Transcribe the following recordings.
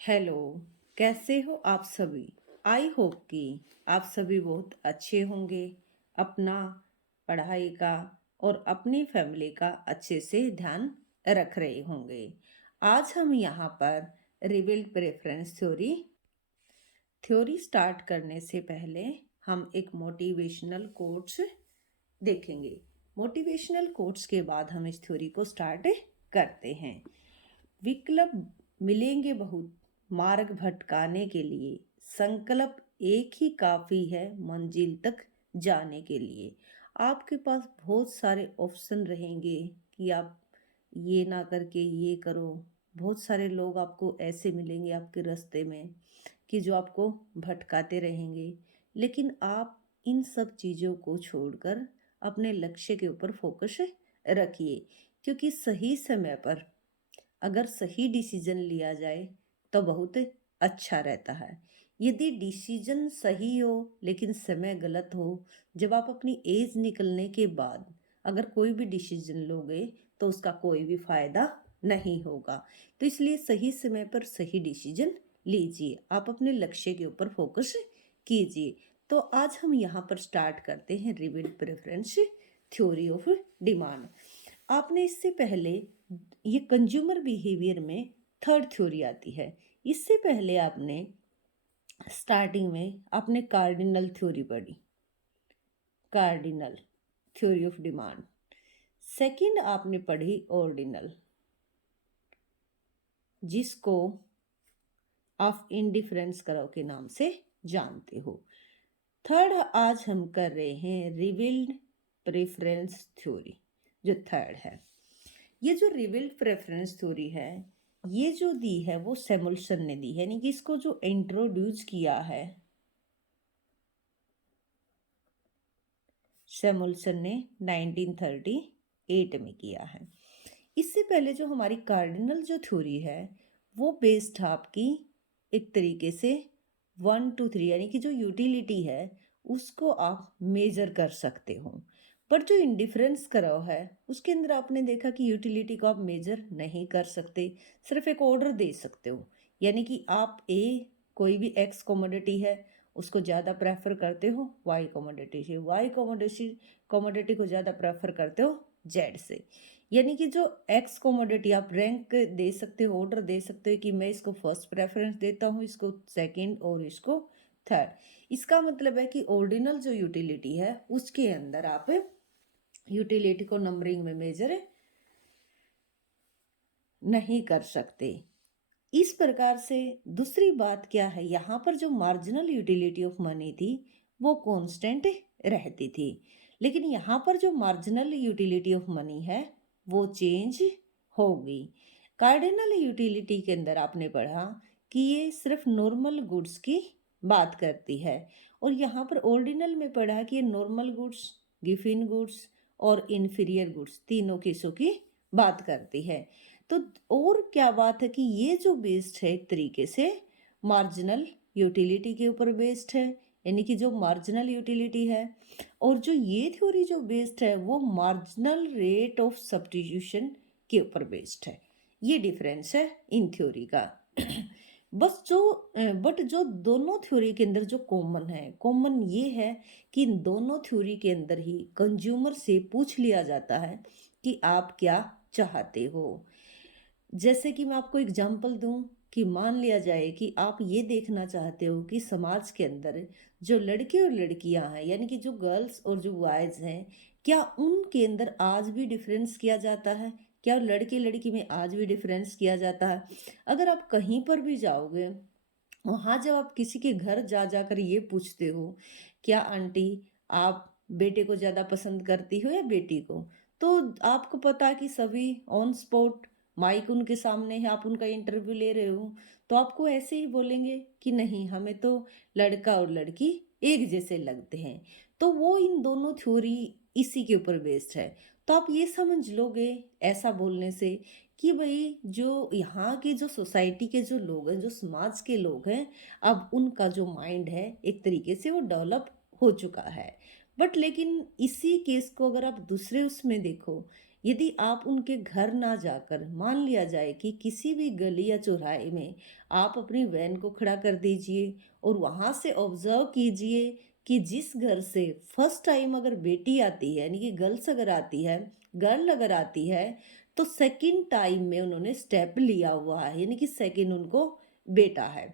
Hello. कैसे हो आप सभी? आई होप कि आप सभी बहुत अच्छे होंगे। अपना पढ़ाई का और अपनी फैमिली का अच्छे से ध्यान रख रहे होंगे। आज हम यहाँ पर rebuild preference theory theory start करने से पहले हम एक मोटिवेशनल कोट्स देखेंगे। मोटिवेशनल कोट्स के बाद हम इस थ्योरी को स्टार्ट करते हैं। विकल्प मिलेंगे बहुत, मार्ग भटकाने के लिए संकल्प एक ही काफी है मंजिल तक जाने के लिए। आपके पास बहुत सारे ऑप्शन रहेंगे कि आप ये ना करके ये करो। बहुत सारे लोग आपको ऐसे मिलेंगे आपके रास्ते में कि जो आपको भटकाते रहेंगे, लेकिन आप इन सब चीज़ों को छोड़कर अपने लक्ष्य के ऊपर फोकस रखिए, क्योंकि सही समय पर अगर सही डिसीजन लिया जाए तो बहुत अच्छा रहता है। यदि डिसीजन सही हो लेकिन समय गलत हो, जब आप अपनी एज निकलने के बाद अगर कोई भी डिसीजन लोगे तो उसका कोई भी फायदा नहीं होगा। तो इसलिए सही समय पर सही डिसीजन लीजिए, आप अपने लक्ष्य के ऊपर फोकस कीजिए। तो आज हम यहाँ पर स्टार्ट करते हैं revealed preference theory of demand. आपने इससे पहले ये कंज्यूमर बिहेवियर में थर्ड थ्योरी आती है। इससे पहले आपने स्टार्टिंग में आपने कार्डिनल थ्योरी पढ़ी, cardinal theory of demand. Second आपने पढ़ी ऑर्डिनल, जिसको आप इंडिफरेंस करो के नाम से जानते हो। थर्ड आज हम कर रहे हैं रिविल्ड प्रेफरेंस थ्योरी, जो थर्ड है। ये जो रिविल्ड प्रेफरेंस थ्योरी है, ये जो दी है वो सैमुअल्सन ने दी है, यानी कि इसको जो इंट्रोड्यूस किया है सैमुअल्सन ने 1938 में किया है। इससे पहले जो हमारी कार्डिनल जो थ्योरी है वो बेस्ड था आपकी एक तरीके से 1 2 3, यानी कि जो यूटिलिटी है उसको आप मेजर कर सकते हो। पर जो इंडिफरेंस कराओ है उसके अंदर आपने देखा कि यूटिलिटी को आप मेजर नहीं कर सकते, सिर्फ एक ऑर्डर दे सकते हो। यानी कि आप कोई भी एक्स कमोडिटी है उसको ज़्यादा प्रेफर करते हो वाई कमोडिटी से, वाई कमोडिटी को ज़्यादा प्रेफर करते हो जेड से। यानी कि जो एक्स कमोडिटी आप रैंक दे सकते हो, ऑर्डर दे सकते हो कि मैं इसको फर्स्ट प्रेफरेंस देता हूँ, इसको सेकंड और इसको थर्ड। इसका मतलब है कि ऑर्डिनल जो यूटिलिटी है उसके अंदर आप यूटिलिटी को नंबरिंग में मेजर नहीं कर सकते। इस प्रकार से दूसरी बात क्या है, यहाँ पर जो मार्जिनल यूटिलिटी ऑफ मनी थी वो कांस्टेंट रहती थी, लेकिन यहाँ पर जो मार्जिनल यूटिलिटी ऑफ मनी है वो चेंज होगी। कार्डिनल यूटिलिटी के अंदर आपने पढ़ा कि ये सिर्फ नॉर्मल गुड्स की बात करती है, और यहाँ पर ऑर्डिनल में पढ़ा कि ये नॉर्मल गुड्स, गिफिन गुड्स और इन्फीरियर गुड्स तीनों केसों की बात करती है। तो और क्या बात है कि ये जो बेस्ड है एक तरीके से मार्जिनल यूटिलिटी के ऊपर बेस्ड है, यानी कि जो मार्जिनल यूटिलिटी है, और जो ये थ्योरी जो बेस्ड है वो मार्जिनल रेट ऑफ सब्स्टिट्यूशन के ऊपर बेस्ड है। ये डिफरेंस है इन थ्योरी का। बस जो बट जो दोनों थ्योरी के अंदर जो कॉमन ये है कि इन दोनों थ्योरी के अंदर ही कंज्यूमर से पूछ लिया जाता है कि आप क्या चाहते हो। जैसे कि मैं आपको एग्जांपल दूं कि मान लिया जाए कि आप ये देखना चाहते हो कि समाज के अंदर जो लड़के और लड़कियां हैं, यानी कि जो गर्ल्स और जो बॉयज हैं, क्या उनके अंदर आज भी डिफरेंस किया जाता है? क्या लड़के लड़की में आज भी डिफरेंस किया जाता है? अगर आप कहीं पर भी जाओगे, वहाँ जब आप किसी के घर जा जाकर ये पूछते हो क्या आंटी आप बेटे को ज़्यादा पसंद करती हो या बेटी को, तो आपको पता है कि सभी ऑन स्पॉट माइक उनके सामने है, आप उनका इंटरव्यू ले रहे हो, तो आपको ऐसे ही बोलेंगे कि नहीं हमें तो लड़का और लड़की एक जैसे लगते हैं। तो वो इन दोनों थ्योरी इसी के ऊपर बेस्ड है। तो आप ये समझ लोगे ऐसा बोलने से कि भाई जो यहाँ की जो सोसाइटी के जो लोग हैं, जो समाज के लोग हैं, अब उनका जो माइंड है एक तरीके से वो डेवलप हो चुका है। बट लेकिन इसी केस को अगर आप दूसरे उसमें देखो, यदि आप उनके घर ना जाकर मान लिया जाए कि किसी भी गली या चौराहे में आप अपनी वैन को खड़ा कर दीजिए और वहाँ से ऑब्जर्व कीजिए कि जिस घर से फर्स्ट टाइम अगर बेटी आती है यानी कि गर्ल्स अगर आती है, गर्ल अगर आती है, तो सेकंड टाइम में उन्होंने स्टेप लिया हुआ है यानी कि सेकंड उनको बेटा है।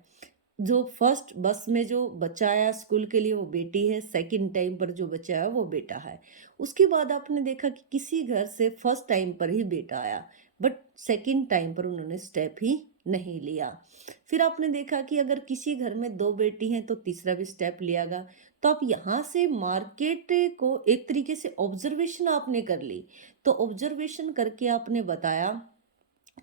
जो फर्स्ट बस में जो बच्चा आया स्कूल के लिए वो बेटी है, सेकंड टाइम पर जो बच्चा है वो बेटा है। उसके बाद आपने देखा कि किसी घर से फर्स्ट टाइम पर ही बेटा आया, बट सेकंड टाइम पर उन्होंने स्टेप ही नहीं लिया। फिर आपने देखा कि अगर किसी घर में दो बेटी हैं तो तीसरा भी स्टेप लियागा। तो आप यहाँ से मार्केट को एक तरीके से ऑब्जर्वेशन आपने कर ली। तो ऑब्जर्वेशन करके आपने बताया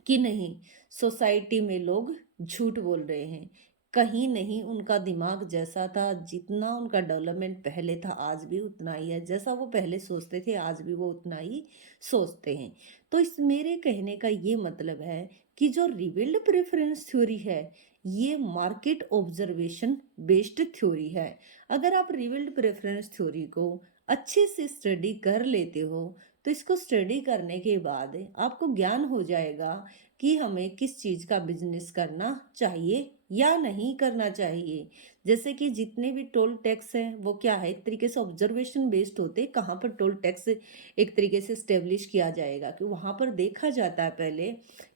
कि नहीं, सोसाइटी में लोग झूठ बोल रहे हैं। कहीं नहीं उनका दिमाग जैसा था, जितना उनका डेवलपमेंट पहले था आज भी उतना ही है, जैसा वो पहले सोचते थे आज भी वो उतना ही सोचते हैं। तो इस मेरे कहने का ये मतलब है कि जो रिवील्ड प्रेफरेंस थ्योरी है ये मार्केट ऑब्जर्वेशन बेस्ड थ्योरी है। अगर आप रिवील्ड प्रेफरेंस थ्योरी को अच्छे से स्टडी कर लेते हो तो इसको स्टडी करने के बाद आपको ज्ञान हो जाएगा कि हमें किस चीज़ का बिजनेस करना चाहिए या नहीं करना चाहिए। जैसे कि जितने भी टोल टैक्स हैं वो क्या है, एक तरीके से ऑब्जर्वेशन बेस्ड होते हैं। कहाँ पर टोल टैक्स एक तरीके से स्टेब्लिश किया जाएगा कि वहाँ पर देखा जाता है पहले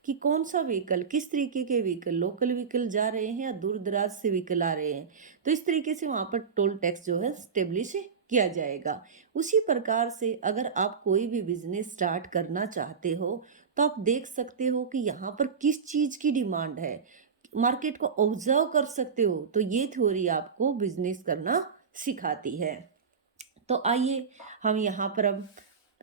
कि कौन सा व्हीकल, किस तरीके के व्हीकल, लोकल व्हीकल जा रहे हैं या दूर दराज से व्हीकल आ रहे हैं। तो इस तरीके से वहाँ पर टोल टैक्स जो है स्टेब्लिश किया जाएगा। उसी प्रकार से अगर आप कोई भी बिजनेस स्टार्ट करना चाहते हो तो आप देख सकते हो कि यहाँ पर किस चीज़ की डिमांड है, मार्केट को ऑब्जर्व कर सकते हो। तो ये थ्योरी आपको बिजनेस करना सिखाती है। तो आइए हम यहाँ पर अब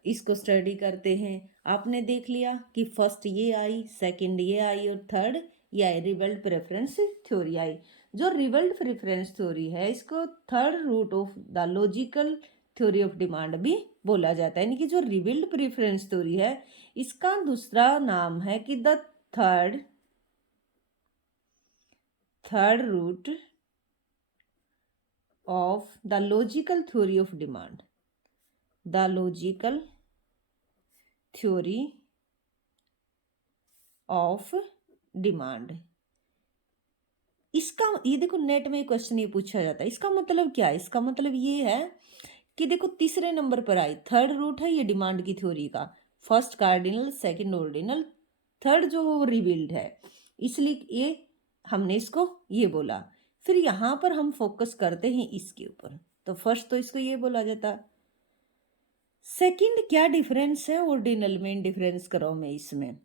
इसको स्टडी करते हैं। आपने देख लिया कि फर्स्ट ये आई, सेकंड ये आई और थर्ड ये आई, रिवल्ड प्रेफरेंस थ्योरी आई। जो रिवल्ड प्रेफरेंस थ्योरी है इसको third root of the logical theory of demand भी बोला जाता है। यानी कि जो रिवल्ड प्रेफरेंस थ्योरी है इसका दूसरा नाम है कि the third third root of the logical theory of demand, the logical theory of demand. इसका ये देखो नेट में क्वेश्चन ये पूछा जाता है, इसका मतलब क्या है? इसका मतलब ये है कि देखो तीसरे नंबर पर आई, थर्ड रूट है ये डिमांड की थ्योरी का, first cardinal, second ordinal, third जो रिवील्ड है, इसलिए ये हमने इसको ये बोला। फिर यहाँ पर हम फोकस करते हैं इसके ऊपर। तो फर्स्ट तो इसको ये बोला जाता। सेकंड क्या डिफरेंस है ऑर्डिनल में, इंडिफरेंस करो में इसमें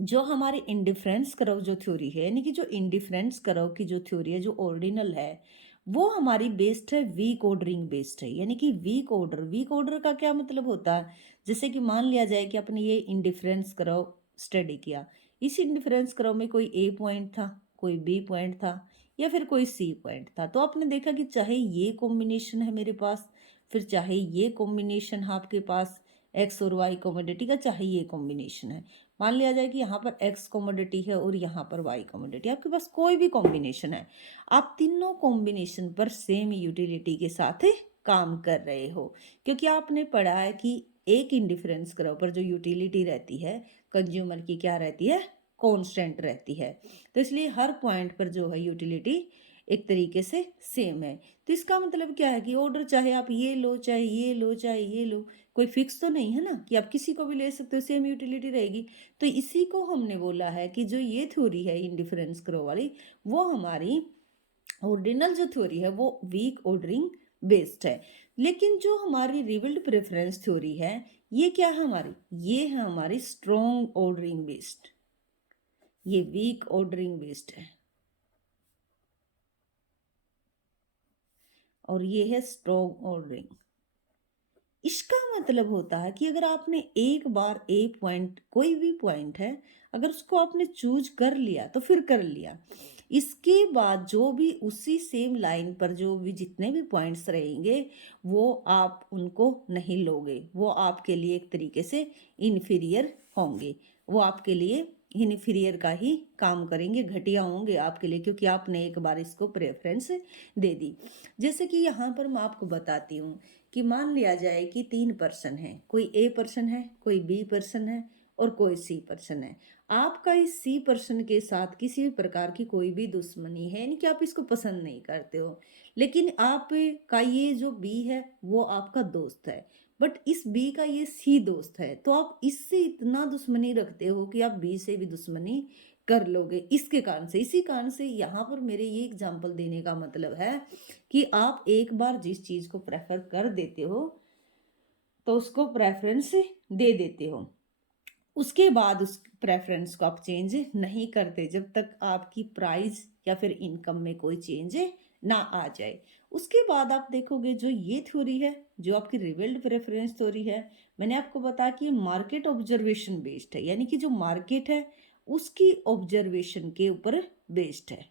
जो हमारी इंडिफरेंस करव जो थ्योरी है, यानी कि जो इंडिफरेंस करव की जो थ्योरी है जो ऑर्डिनल है वो हमारी बेस्ड है वीक ऑर्डरिंग बेस्ड है। यानी कि वीक ऑर्डर का क्या मतलब होता है, जैसे कि मान लिया जाए कि आपने ये इंडिफरेंस करव स्टडी किया, इस इंडिफरेंस करव में कोई ए पॉइंट था, कोई बी पॉइंट था या फिर कोई सी पॉइंट था। तो आपने देखा कि चाहे ये कॉम्बिनेशन है मेरे पास, फिर चाहे ये कॉम्बिनेशन है आपके पास एक्स और वाई कॉमोडिटी का, चाहे ये कॉम्बिनेशन है, मान लिया जाए कि यहाँ पर एक्स कॉमोडिटी है और यहाँ पर वाई कॉमोडिटी, आपके पास कोई भी कॉम्बिनेशन है, आप तीनों कॉम्बिनेशन पर सेम यूटिलिटी के साथ काम कर रहे हो। क्योंकि आपने पढ़ा है कि एक इंडिफरेंस करो पर जो यूटिलिटी रहती है कंज्यूमर की क्या रहती है, कांस्टेंट रहती है। तो इसलिए हर पॉइंट पर जो है यूटिलिटी एक तरीके से सेम है। तो इसका मतलब क्या है कि ऑर्डर चाहे आप ये लो, चाहे ये लो, चाहे ये लो, कोई फिक्स तो नहीं है ना कि आप किसी को भी ले सकते हो, सेम यूटिलिटी रहेगी। तो इसी को हमने बोला है कि जो ये थ्योरी है इंडिफरेंस करो वाली वो हमारी ऑर्डिनल जो थ्योरी है वो वीक ऑर्डरिंग बेस्ड है। लेकिन जो हमारी रिविल्ड प्रेफरेंस थ्योरी है ये क्या है हमारी, ये है हमारी स्ट्रॉन्ग ऑर्डरिंग बेस्ड, ये वीक ऑर्डरिंग बेस्ड है और ये है स्ट्रॉन्ग ऑर्डरिंग। इसका मतलब होता है कि अगर आपने एक बार ए पॉइंट, कोई भी पॉइंट है, अगर उसको आपने चूज कर लिया तो फिर कर लिया, इसके बाद जो भी उसी सेम लाइन पर जो भी जितने भी पॉइंट्स रहेंगे वो आप उनको नहीं लोगे, वो आपके लिए एक तरीके से इन्फीरियर होंगे, वो आपके लिए इन्फीरियर का ही काम करेंगे, घटिया होंगे आपके लिए, क्योंकि आपने एक बार इसको प्रेफरेंस दे दी। जैसे कि यहाँ पर मैं आपको बताती हूँ कि मान लिया जाए कि 3 पर्सन हैं, कोई ए पर्सन है, कोई बी पर्सन है और कोई सी पर्सन है। आपका इस सी पर्सन के साथ किसी भी प्रकार की कोई भी दुश्मनी है, यानी कि आप इसको पसंद नहीं करते हो। लेकिन आप का ये जो बी है वो आपका दोस्त है, बट इस बी का ये सी दोस्त है, तो आप इससे इतना दुश्मनी रखते हो कि आप बी से भी दुश्मनी कर लोगे इसके कारण से। इसी कारण से यहाँ पर मेरे ये एग्जांपल देने का मतलब है कि आप एक बार जिस चीज को प्रेफर कर देते हो तो उसको प्रेफरेंस दे देते हो, उसके बाद उस प्रेफरेंस को आप चेंज नहीं करते जब तक आपकी प्राइस या फिर इनकम में कोई चेंज ना आ जाए। उसके बाद आप देखोगे जो ये थ्योरी है, जो आपकी रिवेल्ड प्रेफरेंस थ्योरी है, मैंने आपको बताया कि मार्केट ऑब्जर्वेशन बेस्ड है, यानी कि जो मार्केट है उसकी ऑब्जर्वेशन के ऊपर बेस्ड है।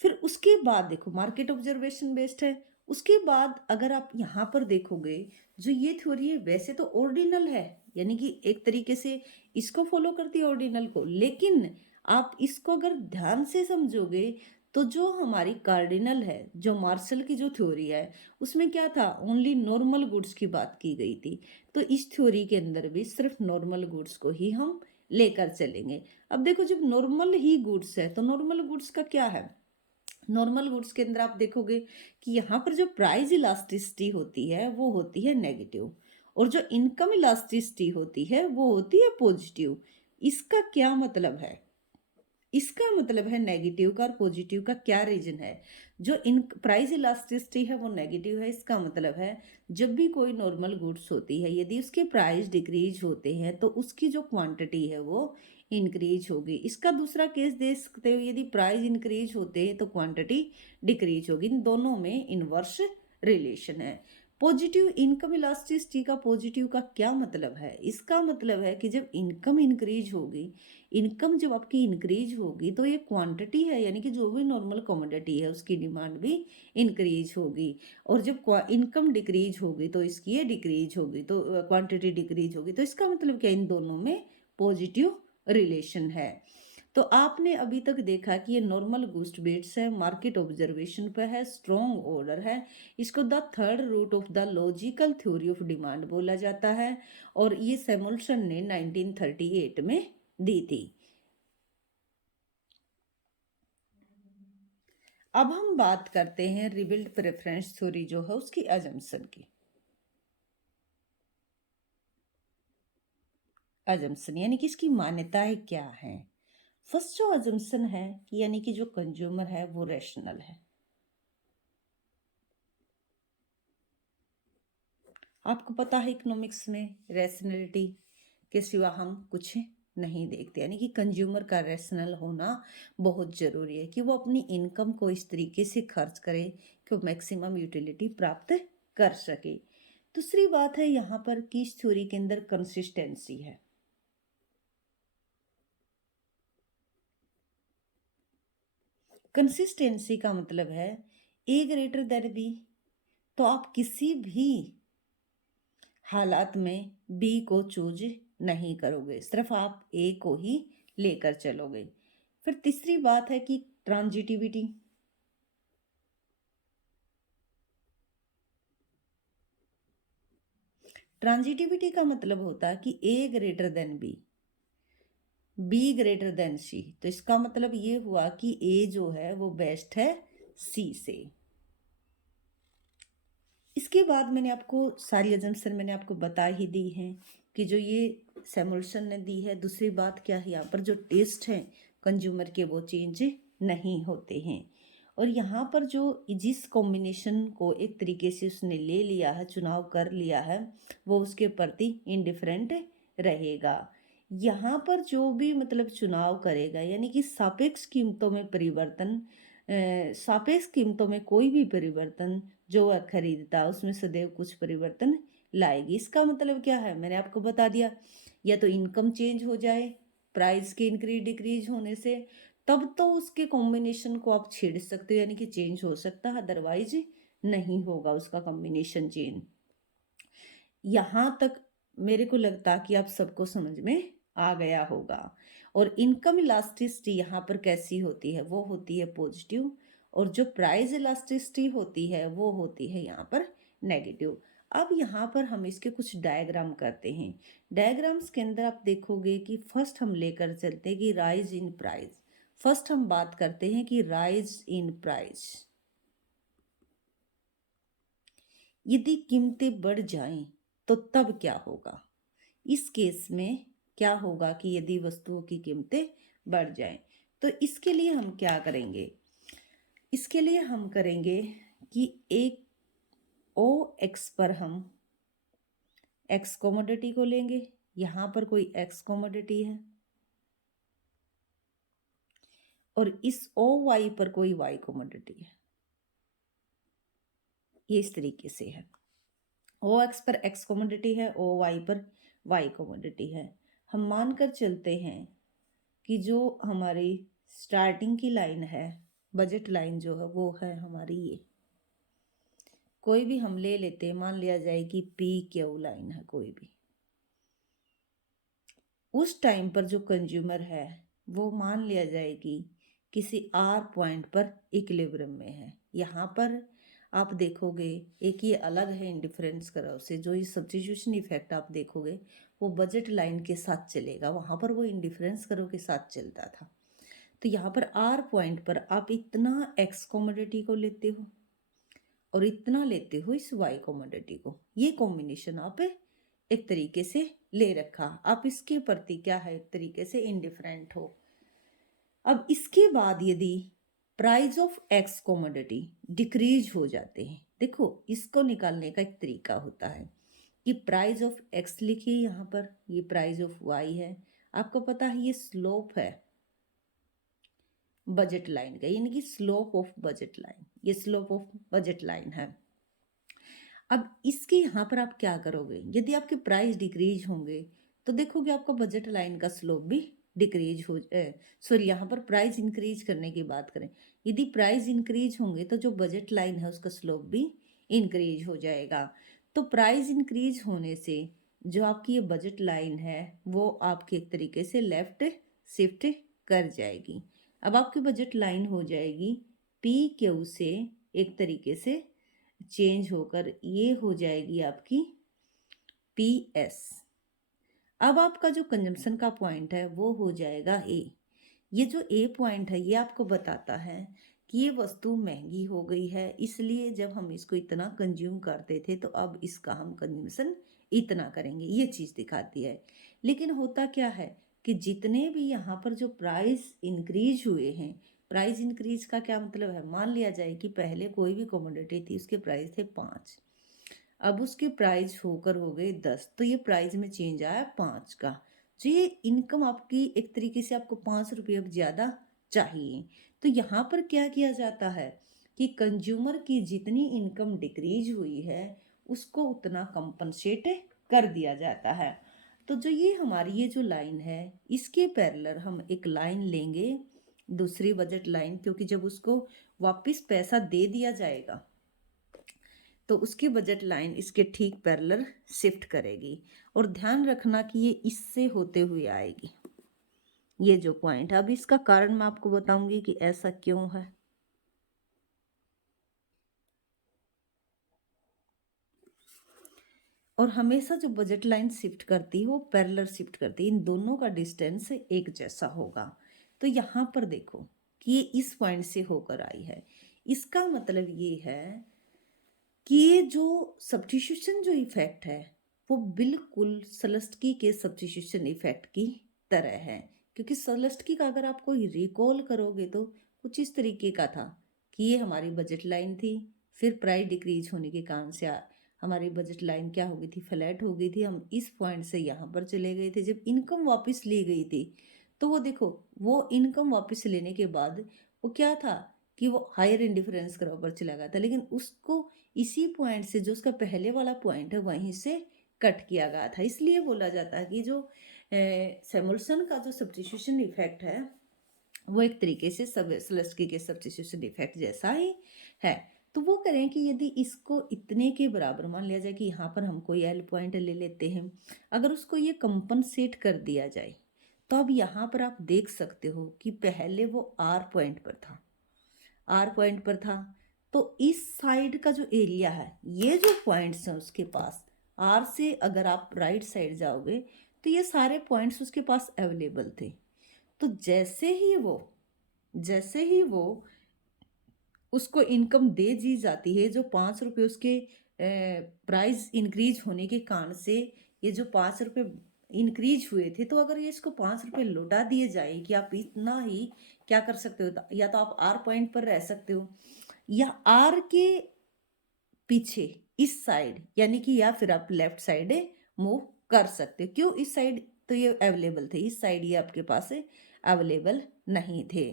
फिर उसके बाद देखो मार्केट ऑब्जर्वेशन बेस्ड है। उसके बाद अगर आप यहाँ पर देखोगे, जो ये थ्योरी है वैसे तो ऑर्डिनल है, यानी कि एक तरीके से इसको फॉलो करती है ऑर्डिनल को, लेकिन आप इसको अगर ध्यान से समझोगे तो जो हमारी कार्डिनल है, जो मार्शल की जो थ्योरी है, उसमें क्या था, ओनली नॉर्मल गुड्स की बात की गई थी। तो इस थ्योरी के अंदर भी सिर्फ नॉर्मल गुड्स को ही हम लेकर चलेंगे। अब देखो जब नॉर्मल ही गुड्स है तो नॉर्मल गुड्स का क्या है, नॉर्मल गुड्स के अंदर आप देखोगे कि यहाँ पर जो प्राइस इलास्टिसिटी होती है वो होती है नेगेटिव, और जो इनकम इलास्टिसिटी होती है वो होती है पॉजिटिव। इसका क्या मतलब है, इसका मतलब है नेगेटिव का और पॉजिटिव का क्या रीजन है। जो इन प्राइस इलास्टिसिटी है वो नेगेटिव है, इसका मतलब है जब भी कोई नॉर्मल गुड्स होती है यदि उसके प्राइस डिक्रीज होते हैं तो उसकी जो क्वांटिटी है वो इंक्रीज होगी। इसका दूसरा केस दे सकते हो, यदि प्राइस इंक्रीज होते हैं तो क्वांटिटी डिक्रीज होगी। इन दोनों में इनवर्स रिलेशन है। पॉजिटिव इनकम इलास्टिसिटी का पॉजिटिव का क्या मतलब है, इसका मतलब है कि जब इनकम इंक्रीज होगी, इनकम जब आपकी इंक्रीज होगी तो ये क्वांटिटी है, यानी कि जो भी नॉर्मल कमोडिटी है उसकी डिमांड भी इंक्रीज होगी। और जब इनकम डिक्रीज होगी तो इसकी ये डिक्रीज होगी, तो क्वांटिटी डिक्रीज होगी। तो इसका मतलब क्या, इन दोनों में पॉजिटिव रिलेशन है। तो आपने अभी तक देखा कि ये नॉर्मल गुड्स बेट्स है, मार्केट ऑब्जर्वेशन पे है, स्ट्रॉन्ग ऑर्डर है, इसको the third root of the logical theory of demand बोला जाता है, और ये सैमुअल्सन ने 1938 में दी थी। अब हम बात करते हैं रिबिल्ड प्रेफरेंस थ्योरी जो है उसकी अजम्पशन की। अजम्पशन यानी कि इसकी मान्यताएं क्या है। फर्स्ट जो अजम्पशन है कि यानी कि जो कंज्यूमर है वो रैशनल है। आपको पता है इकोनॉमिक्स में रैशनैलिटी के सिवा हम कुछ नहीं देखते, यानी कि कंज्यूमर का रैशनल होना बहुत ज़रूरी है कि वो अपनी इनकम को इस तरीके से खर्च करे कि वो मैक्सिमम यूटिलिटी प्राप्त कर सके। दूसरी बात है यहाँ पर कि इस थ्योरी के अंदर कंसिस्टेंसी है। कंसिस्टेंसी का मतलब है ए ग्रेटर देन बी, तो आप किसी भी हालात में बी को चूज नहीं करोगे, सिर्फ आप ए को ही लेकर चलोगे। फिर तीसरी बात है कि ट्रांजिटिविटी। ट्रांजिटिविटी का मतलब होता है कि A greater than B, B greater than C, तो इसका मतलब ये हुआ कि ए जो है वो बेस्ट है सी से। इसके बाद मैंने आपको सारी अजम्पशन मैंने आपको बता ही दी हैं कि जो ये सैमुअल्सन ने दी है। दूसरी बात क्या है, यहाँ पर जो टेस्ट है कंज्यूमर के वो चेंज नहीं होते हैं, और यहाँ पर जो जिस कॉम्बिनेशन को एक तरीके से उसने ले लिया है, चुनाव कर लिया है, वो उसके प्रति इनडिफरेंट रहेगा। यहाँ पर जो भी मतलब चुनाव करेगा, यानी कि सापेक्ष कीमतों में परिवर्तन, सापेक्ष कीमतों में कोई भी परिवर्तन जो वह खरीदता है उसमें सदैव कुछ परिवर्तन लाएगी। इसका मतलब क्या है, मैंने आपको बता दिया, या तो इनकम चेंज हो जाए प्राइस के इंक्रीज डिक्रीज होने से, तब तो उसके कॉम्बिनेशन को आप छेड़ सकते हो, यानी कि चेंज हो सकता है, अदरवाइज नहीं होगा उसका कॉम्बिनेशन चेंज। यहाँ तक मेरे को लगता कि आप सबको समझ में आ गया होगा। और इनकम इलास्टिसिटी यहाँ पर कैसी होती है, वो होती है पॉजिटिव, और जो प्राइस इलास्टिसिटी होती है वो होती है यहाँ पर नेगेटिव। अब यहाँ पर हम इसके कुछ डायग्राम करते हैं। डायग्राम्स के अंदर आप देखोगे कि फर्स्ट हम लेकर चलते हैं कि राइज इन प्राइस। फर्स्ट हम बात करते हैं कि राइज इन प्राइस, यदि कीमतें बढ़ जाएं तो तब क्या होगा। इस केस में क्या होगा कि यदि वस्तुओं की कीमतें बढ़ जाएं, तो इसके लिए हम क्या करेंगे, इसके लिए हम करेंगे कि एक ओ एक्स पर हम एक्स कॉमोडिटी को लेंगे। यहां पर कोई एक्स कॉमोडिटी है और इस ओ वाई पर कोई वाई कॉमोडिटी है। ये इस तरीके से है, ओ एक्स पर एक्स कॉमोडिटी है, ओ वाई पर वाई कॉमोडिटी है। हम मानकर चलते हैं कि जो हमारी स्टार्टिंग की लाइन है, बजट लाइन जो है वो है हमारी ये, कोई भी हम ले लेते हैं, मान लिया जाए कि पी क्यू लाइन है कोई भी। उस टाइम पर जो कंज्यूमर है वो मान लिया जाए कि किसी आर पॉइंट पर इक्विलिब्रियम में है। यहाँ पर आप देखोगे एक ये अलग है इंडिफरेंस कर्व से, जो ये सब्स्टिट्यूशन इफेक्ट आप देखोगे वो बजट लाइन के साथ चलेगा, वहाँ पर वो इंडिफरेंस कर्व के साथ चलता था। तो यहाँ पर आर पॉइंट पर आप इतना एक्स कॉमोडिटी को लेते हो और इतना लेते हो इस वाई कॉमोडिटी को, ये कॉम्बिनेशन आप एक तरीके से ले रखा, आप इसके प्रति क्या है एक तरीके से इंडिफरेंट हो। अब इसके बाद यदि price of x commodity decrease हो जाते हैं, देखो इसको निकालने का एक तरीका होता है कि प्राइस ऑफ एक्स लिखिए, यहाँ पर ये प्राइस ऑफ वाई है, आपको पता है ये स्लोप है बजट लाइन का, यानी कि स्लोप ऑफ बजट लाइन, ये स्लोप ऑफ बजट लाइन है। अब इसके यहाँ पर आप क्या करोगे, यदि आपके प्राइस डिक्रीज होंगे तो देखोगे आपका बजट लाइन का स्लोप भी डिक्रीज हो, सॉरी यहाँ पर प्राइस इंक्रीज करने की बात करें, यदि प्राइस इंक्रीज होंगे तो जो बजट लाइन है उसका स्लोप भी इंक्रीज हो जाएगा। तो प्राइस इंक्रीज होने से जो आपकी ये बजट लाइन है वो आपकी एक तरीके से लेफ्ट शिफ्ट कर जाएगी। अब आपकी बजट लाइन हो जाएगी पी क्यू से एक तरीके से चेंज होकर ये हो जाएगी आपकी पी एस। अब आपका जो कंजम्पशन का पॉइंट है वो हो जाएगा ए। ये जो ए पॉइंट है ये आपको बताता है कि ये वस्तु महंगी हो गई है, इसलिए जब हम इसको इतना कंज्यूम करते थे तो अब इसका हम कंजम्पशन इतना करेंगे, ये चीज़ दिखाती है। लेकिन होता क्या है कि जितने भी यहाँ पर जो प्राइस इंक्रीज हुए हैं, प्राइस इंक्रीज का क्या मतलब है, मान लिया जाए कि पहले कोई भी कमोडिटी थी उसके प्राइस थे 5, अब उसके प्राइस होकर हो गए 10, तो ये प्राइस में चेंज आया 5 का। तो ये इनकम आपकी एक तरीके से आपको 5 रुपये अब ज़्यादा चाहिए। तो यहाँ पर क्या किया जाता है कि कंज्यूमर की जितनी इनकम डिक्रीज हुई है उसको उतना कंपनसेट कर दिया जाता है। तो जो ये हमारी ये जो लाइन है इसके पैरेलल हम एक लाइन लेंगे, दूसरी बजट लाइन, क्योंकि जब उसको वापस पैसा दे दिया जाएगा तो उसकी बजट लाइन इसके ठीक पैरेलल शिफ्ट करेगी। और ध्यान रखना कि ये इससे होते हुए आएगी, ये जो पॉइंट है। अब इसका कारण मैं आपको बताऊंगी कि ऐसा क्यों है। और हमेशा जो बजट लाइन शिफ्ट करती है वो पैरेलल शिफ्ट करती है, इन दोनों का डिस्टेंस एक जैसा होगा। तो यहाँ पर देखो कि ये इस पॉइंट से होकर आई है, इसका मतलब ये है कि ये जो सब्स्टिट्यूशन जो इफेक्ट है वो बिल्कुल सलस्टकी के सब्स्टिट्यूशन इफेक्ट की तरह है। क्योंकि सलस्टकी का अगर आप कोई रिकॉल करोगे तो कुछ इस तरीके का था कि ये हमारी बजट लाइन थी, फिर प्राइस डिक्रीज होने के कारण से हमारी बजट लाइन क्या हो गई थी, फ्लैट हो गई थी। हम इस पॉइंट से यहाँ पर चले गए थे, जब इनकम वापस ली गई थी तो वो देखो वो इनकम वापस लेने के बाद वो क्या था कि वो हायर इंडिफरेंस कर्व पर चला गया था, लेकिन उसको इसी पॉइंट से जो उसका पहले वाला पॉइंट है वहीं से कट किया गया था। इसलिए बोला जाता है कि जो सैमुअल्सन का जो सब्स्टिट्यूशन इफेक्ट है वो एक तरीके से सब सलस्की के सब्स्टिट्यूशन इफेक्ट जैसा ही है। तो वो करें कि यदि इसको इतने के बराबर मान लिया जाए कि यहाँ पर हम कोई एल पॉइंट ले लेते हैं, अगर उसको ये कंपनसेट कर दिया जाए, तो अब यहाँ पर आप देख सकते हो कि पहले वो आर पॉइंट पर था, आर पॉइंट पर था। तो इस साइड का जो एरिया है, ये जो पॉइंट्स हैं उसके पास, आर से अगर आप राइट साइड जाओगे तो ये सारे पॉइंट्स उसके पास अवेलेबल थे। तो जैसे ही वो उसको इनकम दे दी जाती है, जो 5 रुपये उसके प्राइस इंक्रीज होने के कारण से ये जो 5 रुपये इंक्रीज हुए थे, तो अगर ये इसको 5 रुपये लौटा दिए जाए कि आप इतना ही क्या कर सकते हो, या तो आप आर पॉइंट पर रह सकते हो, या आर के पीछे इस साइड, यानी कि या फिर आप लेफ्ट साइड मूव कर सकते हो। क्यों इस साइड? तो ये अवेलेबल थे, इस साइड ये आपके पास अवेलेबल नहीं थे।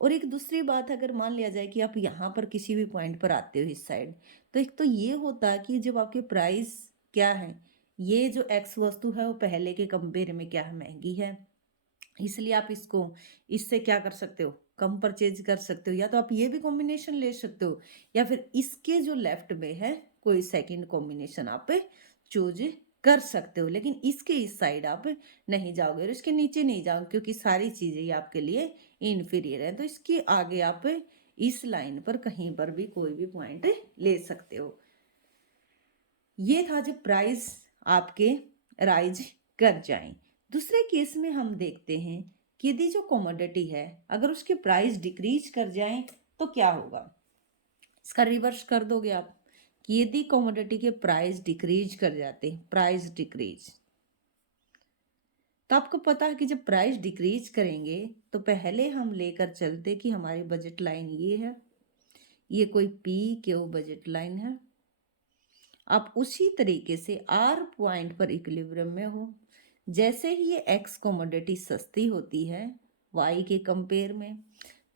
और एक दूसरी बात, अगर मान लिया जाए कि आप यहाँ पर किसी भी पॉइंट पर आते हो इस साइड, तो एक तो ये होता है कि जब आपके प्राइस क्या है, ये जो एक्स वस्तु है वो पहले के कंपेयर में क्या है, महंगी है, इसलिए आप इसको इससे क्या कर सकते हो, कम परचेज कर सकते हो। या तो आप ये भी कॉम्बिनेशन ले सकते हो, या फिर इसके जो लेफ्ट में है कोई सेकंड कॉम्बिनेशन आप चूज कर सकते हो, लेकिन इसके इस साइड आप नहीं जाओगे और इसके नीचे नहीं जाओगे, क्योंकि सारी चीज़ें ये आपके लिए इन्फीरियर है। तो इसके आगे आप इस लाइन पर कहीं पर भी कोई भी पॉइंट ले सकते हो। ये था जब प्राइस आपके राइज कर जाएं। दूसरे केस में हम देखते हैं कि यदि जो कमोडिटी है अगर उसके प्राइस डिक्रीज कर जाएं तो क्या होगा। इसका रिवर्स कर दोगे आप कि यदि कमोडिटी के प्राइस डिक्रीज कर जाते, प्राइस डिक्रीज, तो आपको पता है कि जब प्राइस डिक्रीज करेंगे तो पहले हम लेकर चलते कि हमारी बजट लाइन ये है, ये कोई पी क्यू बजट लाइन है। आप उसी तरीके से आर पॉइंट पर इक्विलिब्रियम में हो। जैसे ही ये एक्स कमोडिटी सस्ती होती है वाई के कंपेयर में,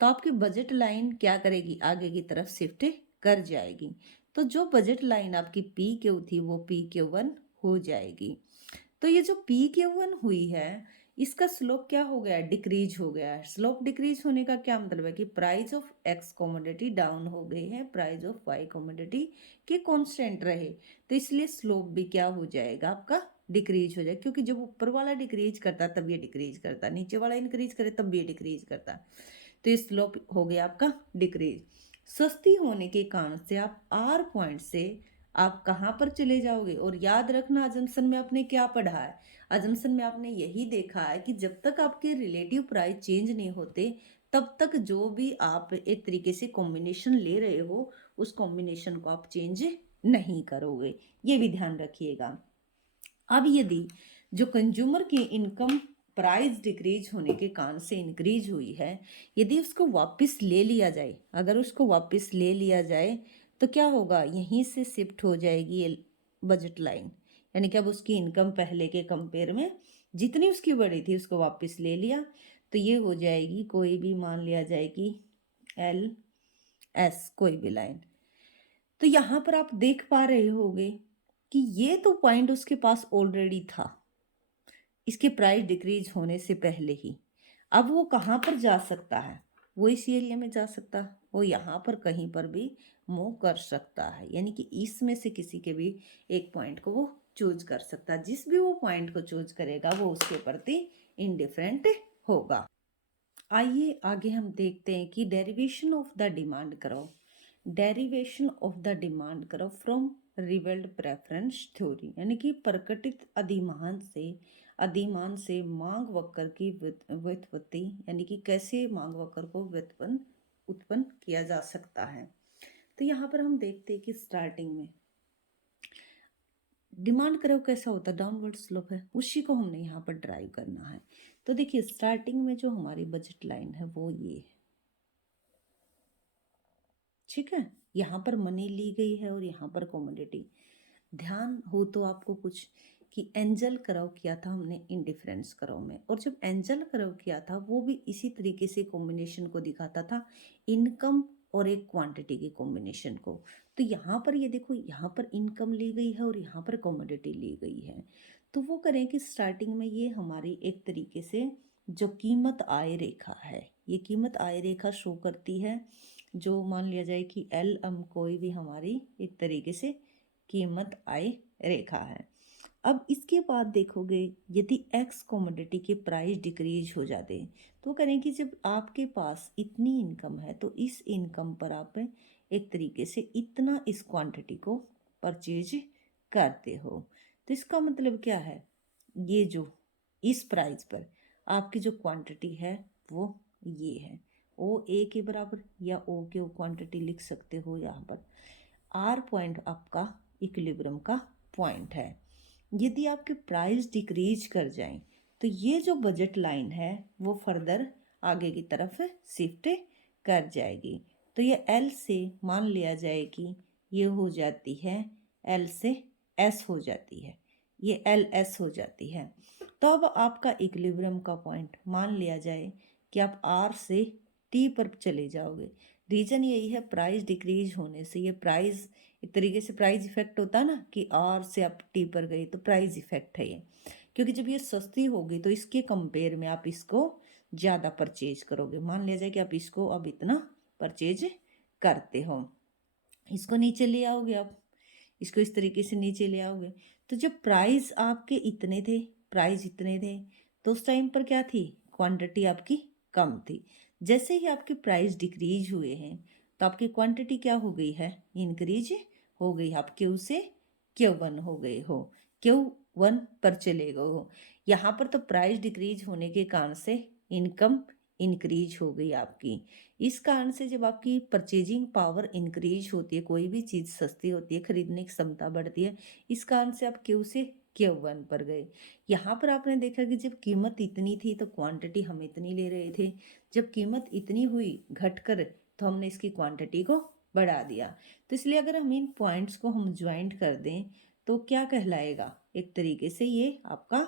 तो आपकी बजट लाइन क्या करेगी, आगे की तरफ शिफ्ट कर जाएगी। तो जो बजट लाइन आपकी पी क्यू थी वो पी क्यू वन हो जाएगी। तो ये जो पी क्यू वन हुई है, इसका स्लोप क्या हो गया, डिक्रीज हो गया है। स्लोप डिक्रीज होने का क्या मतलब है कि price of x commodity down हो गई है, प्राइस ऑफ वाई कमोडिटी के कांस्टेंट रहे, तो इसलिए स्लोप भी क्या हो जाएगा आपका, डिक्रीज हो जाए। क्योंकि जब ऊपर वाला डिक्रीज करता तब ये डिक्रीज करता, नीचे वाला इंक्रीज करे तब ये डिक्रीज करता, तो ये स्लोप हो गया आपका डिक्रीज। सस्ती होने के कारण से आप आर पॉइंट से आप कहाँ पर चले जाओगे। और याद रखना अजम्पशन में आपने क्या पढ़ा है, अजम्पशन में आपने यही देखा है कि जब तक आपके रिलेटिव प्राइस चेंज नहीं होते तब तक जो भी आप एक तरीके से कॉम्बिनेशन ले रहे हो उस कॉम्बिनेशन को आप चेंज नहीं करोगे, ये भी ध्यान रखिएगा। अब यदि जो कंज्यूमर की इनकम प्राइस डिक्रीज होने के कारण से इंक्रीज हुई है, यदि उसको वापस ले लिया जाए, अगर उसको वापस ले लिया जाए तो क्या होगा, यहीं से शिफ्ट हो जाएगी ये बजट लाइन। यानी कि अब उसकी इनकम पहले के कंपेयर में जितनी उसकी बड़ी थी उसको वापस ले लिया, तो ये हो जाएगी कोई भी मान लिया जाएगी एल एस कोई भी लाइन। तो यहाँ पर आप देख पा रहे होगे कि ये तो पॉइंट उसके पास ऑलरेडी था इसके प्राइस डिक्रीज होने से पहले ही। अब वो कहाँ पर जा सकता है, वो इस एरिया में जा सकता है, वो यहाँ पर कहीं पर भी मूव कर सकता है। यानी कि इसमें से किसी के भी एक पॉइंट को वो चूज कर सकता है। जिस भी वो पॉइंट को चूज करेगा वो उसके प्रति इनडिफरेंट होगा। आइए आगे हम देखते हैं कि derivation of the demand curve, derivation of the demand curve from revelled preference theory, यानी कि प्रकटित अधिमान से मांग वक्र की व्युत्पत्ति, यानी कि कैसे मांग वक्र को उत्पन्न किया जा सकता है। तो यहाँ पर हम देखते हैं कि स्टार्टिंग में डिमांड कर्व कैसा होता है, डाउनवर्ड स्लोप है, उसी को हमने यहाँ पर ड्राइव करना है। तो देखिए स्टार्टिंग में जो हमारी बजट लाइन है वो ये है, ठीक है, यहाँ पर मनी ली गई है और यहाँ पर कमोडिटी। ध्यान हो तो आपको कुछ कि एंजल कर्व किया था हमने इंडिफरेंस कर्व में, और जब एंजल कर्व किया था वो भी इसी तरीके से कॉम्बिनेशन को दिखाता था, इनकम और एक क्वांटिटी के कॉम्बिनेशन को। तो यहाँ पर ये देखो, यहाँ पर इनकम ली गई है और यहाँ पर कमोडिटी ली गई है। तो वो करें कि स्टार्टिंग में ये हमारी एक तरीके से जो कीमत आय रेखा है, ये कीमत आय रेखा शो करती है जो मान लिया जाए कि एल एम कोई भी हमारी एक तरीके से कीमत आय रेखा है। अब इसके बाद देखोगे यदि एक्स कमोडिटी के प्राइस डिक्रीज हो जाते हैं तो करें कि जब आपके पास इतनी इनकम है तो इस इनकम पर आप एक तरीके से इतना इस क्वांटिटी को परचेज करते हो। तो इसका मतलब क्या है, ये जो इस प्राइस पर आपकी जो क्वांटिटी है वो ये है ओ ए के बराबर, या ओ के क्वांटिटी लिख सकते हो यहाँ पर। आर पॉइंट आपका इक्विलिब्रियम का पॉइंट है। यदि आपके प्राइस डिक्रीज कर जाएं तो ये जो बजट लाइन है वो फर्दर आगे की तरफ शिफ्ट कर जाएगी। तो ये एल से मान लिया जाए कि ये हो जाती है, एल से एस हो जाती है, ये एल एस हो जाती है। तो अब आपका इक्विलिब्रियम का पॉइंट मान लिया जाए कि आप आर से टी पर चले जाओगे। रीजन यही है, प्राइस डिक्रीज होने से ये प्राइस एक तरीके से प्राइस इफेक्ट होता है ना कि आर से आप टी पर गए तो प्राइस इफेक्ट है ये, क्योंकि जब ये सस्ती होगी तो इसके कंपेयर में आप इसको ज़्यादा परचेज करोगे। मान लिया जाए कि आप इसको अब इतना परचेज करते हो, इसको नीचे ले आओगे, आप इसको इस तरीके से नीचे ले आओगे। तो जब प्राइस आपके इतने थे, प्राइस इतने थे, तो उस टाइम पर क्या थी, क्वांटिटी आपकी कम थी। जैसे ही आपके प्राइस डिक्रीज हुए हैं तो आपकी क्वांटिटी क्या हो गई है, इंक्रीज हो गई। आप क्यू से क्यू वन हो गए हो, क्यू वन पर चले गए हो। यहाँ पर तो प्राइस डिक्रीज होने के कारण से इनकम इंक्रीज हो गई आपकी। इस कारण से जब आपकी परचेजिंग पावर इंक्रीज होती है, कोई भी चीज़ सस्ती होती है, खरीदने की क्षमता बढ़ती है, इस कारण से आप क्यू से क्यू वन पर गए। यहाँ पर आपने देखा कि जब कीमत इतनी थी तो क्वांटिटी हम इतनी ले रहे थे, जब कीमत इतनी हुई घटकर तो हमने इसकी क्वांटिटी को बढ़ा दिया। तो इसलिए अगर हम इन पॉइंट्स को हम ज्वाइंट कर दें तो क्या कहलाएगा, एक तरीके से ये आपका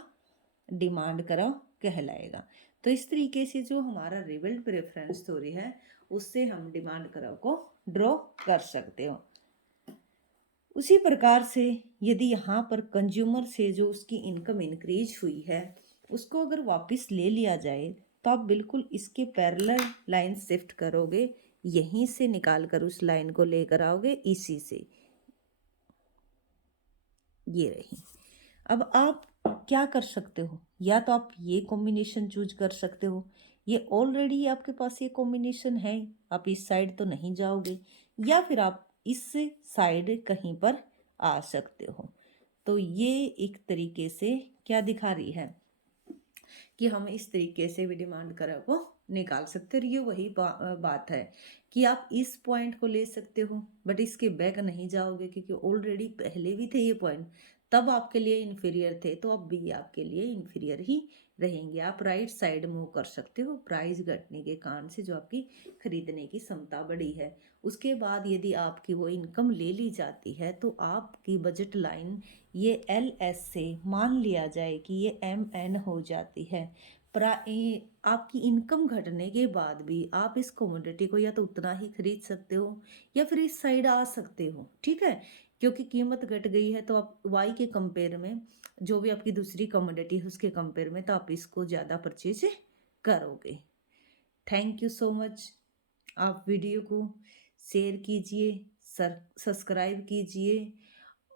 डिमांड कर्व कहलाएगा। तो इस तरीके से जो हमारा रिबल्ट प्रेफरेंस थ्योरी है उससे हम डिमांड कर्व को ड्रॉ कर सकते हो। उसी प्रकार से यदि यहाँ पर कंज्यूमर से जो उसकी इनकम इंक्रीज हुई है उसको अगर वापस ले लिया जाए तो आप बिल्कुल इसके पैरेलल लाइन शिफ्ट करोगे, यहीं से निकाल कर उस लाइन को लेकर आओगे इसी से, ये रही। अब आप क्या कर सकते हो, या तो आप ये कॉम्बिनेशन चूज कर सकते हो, ये ऑलरेडी आपके पास ये कॉम्बिनेशन है, आप इस साइड तो नहीं जाओगे, या फिर आप इस साइड कहीं पर आ सकते हो। तो ये एक तरीके से क्या दिखा रही है कि हम इस तरीके से भी डिमांड करें को निकाल सकते हैं। और ये वही बात है कि आप इस पॉइंट को ले सकते हो बट इसके बैक नहीं जाओगे, क्योंकि ऑलरेडी पहले भी थे ये पॉइंट, तब आपके लिए इन्फीरियर थे, तो अब भी आपके लिए इन्फीरियर ही रहेंगे। आप राइट साइड मूव कर सकते हो प्राइस घटने के कारण से जो आपकी खरीदने की क्षमता बढ़ी है। उसके बाद यदि आपकी वो इनकम ले ली जाती है तो आपकी बजट लाइन ये एल एस से मान लिया जाए कि ये एम एन हो जाती है। आपकी इनकम घटने के बाद भी आप इस कमोडिटी को या तो उतना ही खरीद सकते हो या फिर इस साइड आ सकते हो, ठीक है, क्योंकि कीमत घट गई है तो आप वाई के कंपेयर में जो भी आपकी दूसरी कमोडिटी है उसके कंपेयर में तो आप इसको ज़्यादा परचेज करोगे। Thank you so much. आप वीडियो को शेयर कीजिए, सब्सक्राइब कीजिए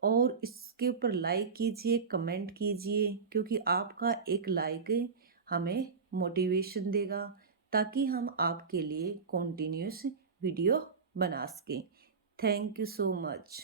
और इसके ऊपर लाइक कीजिए, कमेंट कीजिए, क्योंकि आपका एक लाइक हमें मोटिवेशन देगा ताकि हम आपके लिए कॉन्टिन्यूस वीडियो बना सकें। Thank you so much.